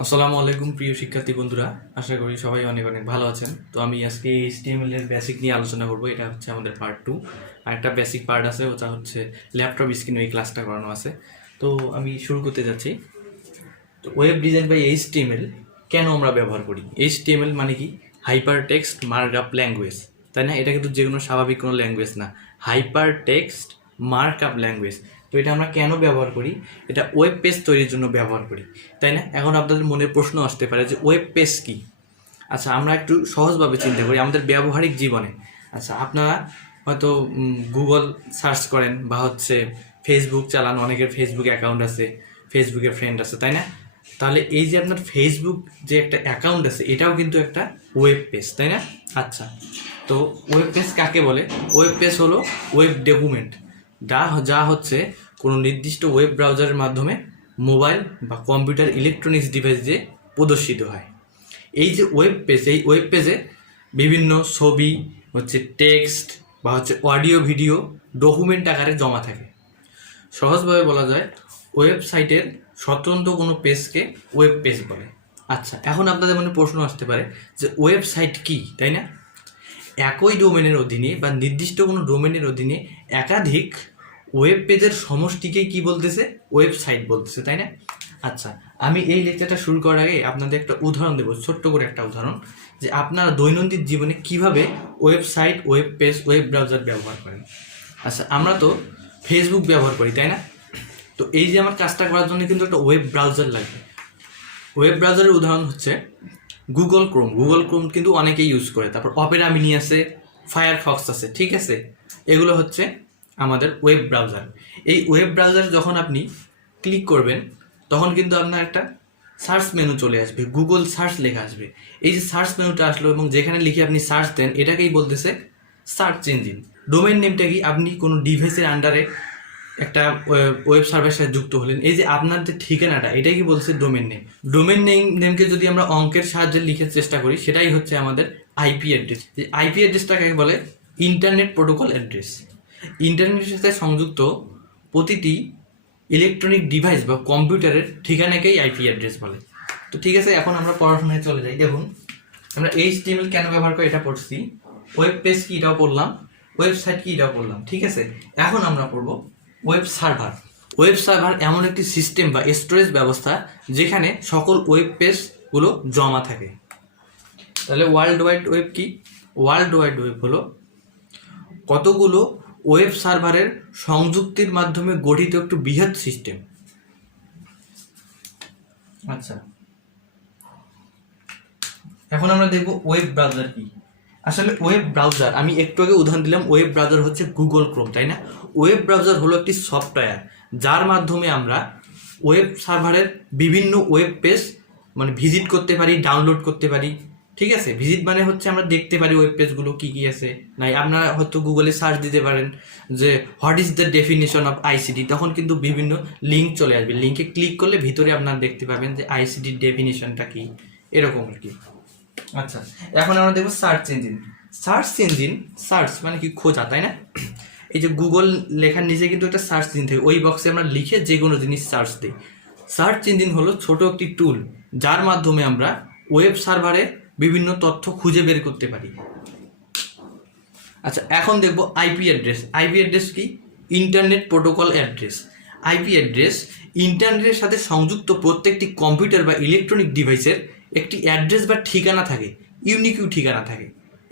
আসসালামু আলাইকুম প্রিয় শিক্ষার্থী বন্ধুরা, আশা করি সবাই অনেক অনেক ভালো আছেন। তো আমি আজকে HTML এর বেসিক নিয়ে আলোচনা করব। এটা হচ্ছে আমাদের পার্ট 2। আর একটা বেসিক পার্ট আছে, ওটা হচ্ছে ল্যাপটপ স্ক্রিনে এই ক্লাসটা করানো আছে। তো আমি শুরু করতে যাচ্ছি। তো ওয়েব ডিজাইন বাই HTML কেন আমরা ব্যবহার করি? HTML মানে কি? হাইপার টেক্সট মার্কআপ ল্যাঙ্গুয়েজ, তাই না? এটা কিন্তু যে কোনো স্বাভাবিক কোনো ল্যাঙ্গুয়েজ না, হাইপার টেক্সট মার্কআপ ল্যাঙ্গুয়েজ। তো এটা আমরা কেন ব্যবহার করি? এটা ওয়েব পেজ তৈরির জন্য ব্যবহার করি, তাই না? এখন আপনাদের মনে প্রশ্ন আসতে পারে যে ওয়েব পেজ কি? আচ্ছা, আমরা একটু সহজভাবে চিন্তা করি আমাদের ব্যবহারিক জীবনে। আচ্ছা, আপনারা হয়তো গুগল সার্চ করেন বা হচ্ছে ফেসবুক চালান, অনেকের ফেসবুক অ্যাকাউন্ট আছে, ফেসবুকের ফ্রেন্ড আছে, তাই না? তাহলে এই যে আপনার ফেসবুক যে একটা অ্যাকাউন্ট আছে, এটাও কিন্তু একটা ওয়েব পেজ, তাই না? আচ্ছা, তো ওয়েব পেজ কাকে বলে? ওয়েব পেজ হলো ওয়েব ডকুমেন্ট, যা হচ্ছে কোনো নির্দিষ্ট ওয়েব ব্রাউজারের মাধ্যমে মোবাইল বা কম্পিউটার ইলেকট্রনিক্স ডিভাইস দিয়ে প্রদর্শিত হয়। এই যে ওয়েব পেজ, এই ওয়েব পেজে বিভিন্ন ছবি, হচ্ছে টেক্সট বা হচ্ছে অডিও ভিডিও ডকুমেন্ট আকারে জমা থাকে। সহজভাবে বলা যায় ওয়েবসাইটের স্বতন্ত্র কোনো পেজকে ওয়েব পেজ বলে। আচ্ছা, এখন আপনাদের মনে প্রশ্ন আসতে পারে যে ওয়েবসাইট কি, তাই না? একই ডোমেনের অধীনে বা নির্দিষ্ট কোনো ডোমেনের অধীনে একাধিক ওয়েব পেজের সমষ্টিকেই কি বলতেছে? ওয়েবসাইট বলতেছে, তাই না? আচ্ছা, আমি এই লেকচারটা শুরু করার আগে আপনাদের একটা উদাহরণ দেবো, ছোট্ট করে একটা উদাহরণ, যে আপনারা দৈনন্দিন জীবনে কিভাবে website, web page, web browser ব্যবহার করেন। আচ্ছা, আমরা তো ফেসবুক ব্যবহার করি, তাই না? তো এই যে আমার কাজটা করার জন্য কিন্তু একটা ওয়েব ব্রাউজার লাগবে। ওয়েব ব্রাউজারের উদাহরণ হচ্ছে গুগল ক্রোম কিন্তু অনেকেই ইউজ করে। তারপর অপেরা মিনি আছে, ফায়ারফক্স আছে, ঠিক আছে? এগুলো হচ্ছে আমাদের ওয়েব ব্রাউজার। এই ওয়েব ব্রাউজার যখন আপনি ক্লিক করবেন, তখন কিন্তু আপনার একটা সার্চ মেনু চলে আসবে, গুগল সার্চ লেখা আসবে। এই যে সার্চ মেনুটা আসলো এবং যেখানে লিখে আপনি সার্চ দেন, এটাকেই বলতেছে সার্চ ইঞ্জিন। ডোমেইন নেমটা কি? আপনি কোনো ডিভাইসের আন্ডারে একটা ওয়েব সার্ভারের সাথে যুক্ত হলেন, এই যে আপনার যে ঠিকানাটা, এটাই কি বলছে? Domain name. ডোমেন নেমকে যদি আমরা অঙ্কের সাহায্যে লিখে চেষ্টা করি, সেটাই হচ্ছে আমাদের আইপি অ্যাড্রেস। যে আইপি অ্যাড্রেসটাকে বলে ইন্টারনেট প্রোটোকল অ্যাড্রেস। ইন্টারনেটের সাথে সংযুক্ত প্রতিটি ইলেকট্রনিক ডিভাইস বা কম্পিউটারের ঠিকানাকেই আইপি অ্যাড্রেস বলে। তো ঠিক আছে, এখন আমরা পড়াশোনায় চলে যাই। দেখুন, আমরা HTML কেন ব্যবহার করি এটা পড়ছি, ওয়েব পেজ কি এটাও পড়লাম, ওয়েবসাইট কি এটাও পড়লাম, ঠিক আছে? এখন আমরা পড়বো ওয়েব সার্ভার। ওয়েব সার্ভার এমন একটি সিস্টেম বা স্টোরেজ ব্যবস্থা যেখানে সকল ওয়েব পেজগুলো জমা থাকে। তাহলে ওয়ার্ল্ড ওয়াইড ওয়েব কি? ওয়ার্ল্ড ওয়াইড ওয়েব হলো কতগুলো ওয়েব সার্ভারের সংযুক্তির মাধ্যমে গঠিত একটি বৃহৎ সিস্টেম। আচ্ছা, এখন আমরা দেখব ওয়েব ব্রাউজার কি। আসলে ওয়েব ব্রাউজার, আমি একটু আগে উদাহরণ দিলাম, ওয়েব ব্রাউজার হচ্ছে গুগল ক্রোম, তাই না? ওয়েব ব্রাউজার হলো একটি সফটওয়্যার যার মাধ্যমে আমরা ওয়েব সার্ভারের বিভিন্ন ওয়েব পেজ মানে ভিজিট করতে পারি, ডাউনলোড করতে পারি, ঠিক আছে? ভিজিট মানে হচ্ছে আমরা দেখতে পারি ওয়েব পেজগুলো কী কী আছে। নাই আপনারা হয়তো গুগলে সার্চ দিতে পারেন যে what is the definition of ICT, তখন কিন্তু বিভিন্ন লিঙ্ক চলে আসবে। লিঙ্কে ক্লিক করলে ভিতরে আপনারা দেখতে পাবেন যে আইসিটির ডেফিনেশনটা কী, এরকম আর কি। আচ্ছা, এখন আমরা দেখবো সার্চ ইঞ্জিন। সার্চ মানে কি? খোঁজা, তাই না? এই যে গুগল লেখার নিচে কিন্তু একটা সার্চ ইঞ্জিন থাকে, ওই বক্সে আমরা লিখে যে কোনো জিনিস সার্চ দিই। সার্চ ইঞ্জিন হলো ছোট একটি টুল যার মাধ্যমে আমরা ওয়েব সার্ভারে বিভিন্ন তথ্য খুঁজে বের করতে পারি। আচ্ছা, এখন দেখবো আইপি অ্যাড্রেস। আইপি অ্যাড্রেস কি? Internet protocol address. IP address ইন্টারনেটের সাথে সংযুক্ত প্রত্যেকটি কম্পিউটার বা ইলেকট্রনিক ডিভাইসের একটি অ্যাড্রেস বা ঠিকানা থাকে, ইউনিক ঠিকানা থাকে,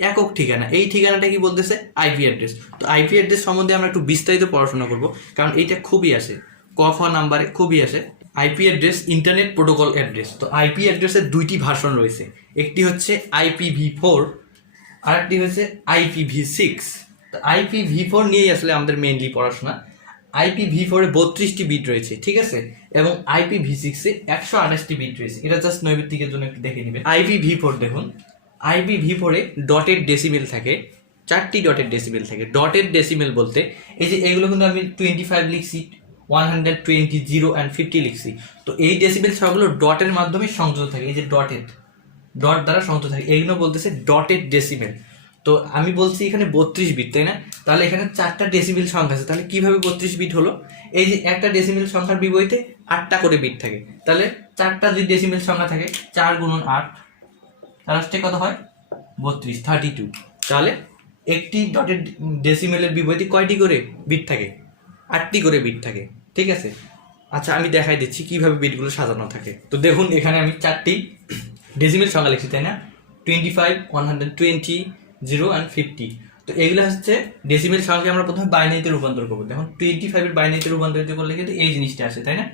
একক ঠিকানা। এই ঠিকানাটা কি বলতেছে? IP address. তো আইপি অ্যাড্রেস সম্বন্ধে আমরা একটু বিস্তারিত পড়াশোনা করব, কারণ এইটা খুবই আসে, ক খ নাম্বারে খুবই আসে। IP address, internet protocol address. তো আইপি অ্যাড্রেসের দুইটি ভার্সন রয়েছে, একটি হচ্ছে IPv4, আর একটি হচ্ছে IPv6। তো IPv4 নিয়েই আসলে আমাদের মেইনলি পড়াশোনা। IPv4 এ 32টি বিট রয়েছে, ঠিক আছে? এবং IPv6 এ 128টি বিট রয়েছে। এটা জাস্ট নৈমিত্তিকের জন্য একটু দেখে নেবেন। IPv4 দেখুন, IPv4 এ ডটেড ডেসিমেল থাকে, 4টি ডটেড ডেসিমেল থাকে। ডটেড ডেসিমেল বলতে এই যে এগুলো কিন্তু আমি 25 লিখছি, 120, 0 and 50 লিখছি। তো এই ডেসিমেল সবগুলো ডটের মাধ্যমে সংযুক্ত থাকে, এই যে ডট দ্বারা সংযুক্ত থাকে, এইগুলো বলতেছে ডটেড ডেসিমেল। তো আমি বলছি এখানে 32 বিট, তাই না? তাহলে এখানে 4টা ডেসিমেল সংখ্যা আছে, তাহলে কিভাবে 32 বিট হলো? এই যে একটা ডেসিমেল সংখ্যার বিপরীতে 8টা করে বিট থাকে, তাহলে 4টা যদি ডেসিমেল সংখ্যা থাকে 4 গুণন 8 তার আসতে কত হয় 32 32। তাহলে একটি ডটের ডেসিমেলের বিপরীতে কয়টি করে বিট থাকে 8টি করে বিট থাকে, ঠিক আছে। আচ্ছা আমি দেখাই দিচ্ছি কিভাবে বিটগুলো সাজানো থাকে। তো দেখুন এখানে আমি 4টি ডেসিমেল সংখ্যা লিখছি, তাই না? 25, 120, 0 and 50। তো এগুলো হচ্ছে ডেসিমেল সংখ্যাকে আমরা প্রথমে বাইনারিতে রূপান্তর করবো। দেখুন 25 এর বাইনারিতে রূপান্তরিত করলে কিন্তু এই জিনিসটা আসে, তাই না?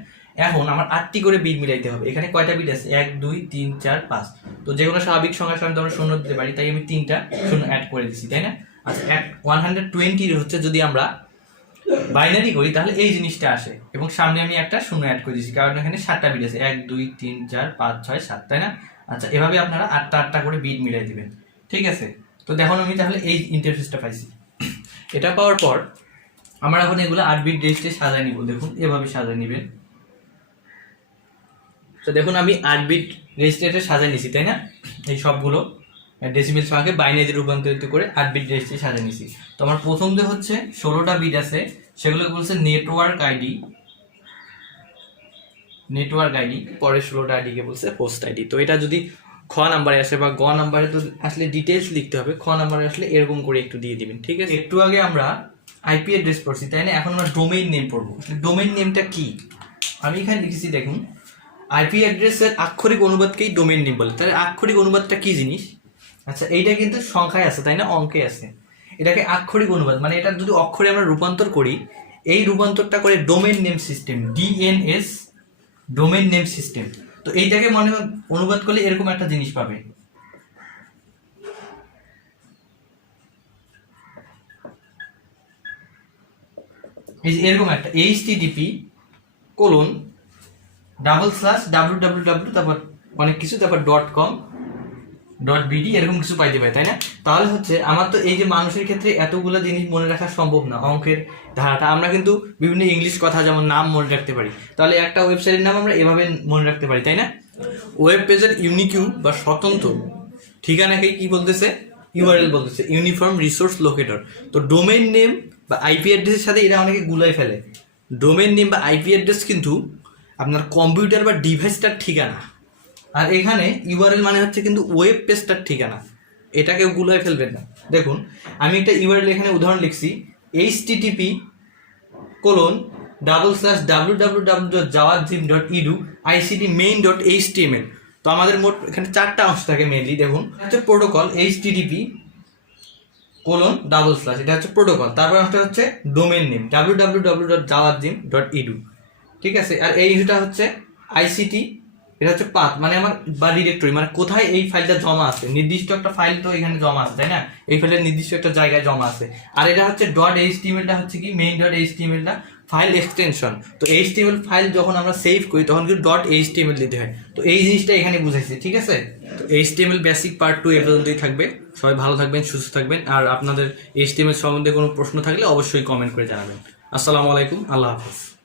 এখন আমার 8টি করে বিট মিলাইতে হবে। এখানে কয়টা বিট আছে 1 2 3 4 5। তো যে কোনো স্বাভাবিক সংখ্যার সামনে আমরা শূন্য দিতে পারি, তাই আমি 3টা শূন্য অ্যাড করে দিচ্ছি, তাই না? আচ্ছা 120 হচ্ছে যদি আমরা বাইনারি করি তাহলে এই জিনিসটা আসে, এবং সামনে আমি একটা শূন্য অ্যাড করে দিচ্ছি কারণ এখানে 7টা বিট আছে 1 2 3 4 5 6 7, তাই না? আচ্ছা এভাবে আপনারা 8টা করে বিট মিলাই দিবেন, ঠিক আছে। তো দেখুন আমি তাহলে এই ইন্টারফেসটা পাইছি। এটা পাওয়ার পর আমরা এখন এগুলো 8 বিট রেজিস্ট্রে সাজায় নিব। দেখুন এভাবে সাজায় নেবেন। তো দেখুন আমি 8 বিট রেজিস্ট্রেটে সাজায় নিছি, তাই না? এই সবগুলো ডেসিমেল সংখ্যাকে বাইনারিতে রূপান্তরিত করে 8 বিট রেজিস্ট্রে সাজায় নিছি। তো আমার প্রথম যে হচ্ছে 16টা বিট আছে সেগুলো বলছে নেটওয়ার্ক আইডি, পরে 16টা আইডি কে বলছে হোস্ট আইডি। তো এটা যদি খ নাম্বারে আসে বা গ নাম্বারে তো আসলে ডিটেলস লিখতে হবে, খ নাম্বারে আসলে এরকম করে একটু দিয়ে দিবেন, ঠিক আছে। একটু আগে আমরা আইপি অ্যাড্রেস পড়ছি, তাই না? এখন আমরা ডোমেইন নেম পড়বো। ডোমেইন নেমটা কি আমি এখানে লিখেছি, দেখুন আইপি অ্যাড্রেসের আক্ষরিক অনুবাদকেই ডোমেইন নেম বলে। তাহলে আক্ষরিক অনুবাদটা কি জিনিস? আচ্ছা এইটা কিন্তু সংখ্যায় আছে, তাই না? অঙ্কে আছে। এটাকে আক্ষরিক অনুবাদ মানে এটা যদি অক্ষরে আমরা রূপান্তর করি, এই রূপান্তরটা করে domain name system, DNS, domain name system. তো এইটাকে মনে অনুবাদ করলে এরকম একটা জিনিস পাবে। এই যে এরকম একটা http://www তারপর অনেক কিছু তারপর .com.bd এরকম কিছু পাইতে পারে, তাই না? তাহলে হচ্ছে আমার তো এই যে মানুষের ক্ষেত্রে এতগুলো জিনিস মনে রাখা সম্ভব না, অঙ্কের ধারাটা। আমরা কিন্তু বিভিন্ন ইংলিশ কথা যেমন নাম মনে রাখতে পারি, তাহলে একটা ওয়েবসাইটের নাম আমরা এভাবে মনে রাখতে পারি, তাই না? ওয়েব পেজের ইউনিকিউ বা স্বতন্ত্র ঠিকানাকে কি বলতেছে? ইউআরএল বলতেছে, ইউনিফর্ম রিসোর্স লোকেটর। তো ডোমেইন নেম বা আইপি অ্যাড্রেসের সাথে এটা অনেকে গুলাই ফেলে। ডোমেইন নেম বা আইপি অ্যাড্রেস কিন্তু আপনার কম্পিউটার বা ডিভাইসটার ঠিকানা, আর এখানে ইউআরএল মানে হচ্ছে কিন্তু ওয়েব পেজটার ঠিকানা। এটাকে গুলাই ফেলবেন না। দেখুন আমি একটা ইউআরএল এখানে উদাহরণ লিখছি, http://www.jawad.edu ICT-main.html। তো আমাদের মোট এখানে 4টা অংশ থাকে মেইনলি। দেখুন হচ্ছে প্রোটোকল http:// এটা হচ্ছে প্রোটোকল, তারপর একটা হচ্ছে ডোমেইন নেম www.jawad.edu, ঠিক আছে। আর এইটা হচ্ছে আইসিটি, এটা হচ্ছে পাথ মানে আমার বা ডিরেক্টরি মানে কোথায় এই ফাইলটা জমা আছে, নির্দিষ্ট একটা ফাইল তো এখানে জমা আছে, তাই না? এই ফাইলের নির্দিষ্ট একটা জায়গায় জমা আছে। আর এটা হচ্ছে .html টা হচ্ছে কি main.html টা ফাইল এক্সটেনশন। তো HTML ফাইল যখন আমরা সেভ করি তখন কিন্তু .html দিতে হয়। তো এই জিনিসটা এখানে বুঝাইছে, ঠিক আছে। তো HTML বেসিক পার্ট 2 এ পর্যন্তই থাকবে। সবাই ভালো থাকবেন, সুস্থ থাকবেন। আর আপনাদের HTML সম্বন্ধে কোনো প্রশ্ন থাকলে অবশ্যই কমেন্ট করে জানাবেন। আসসালামু আলাইকুম, আল্লাহ হাফেজ।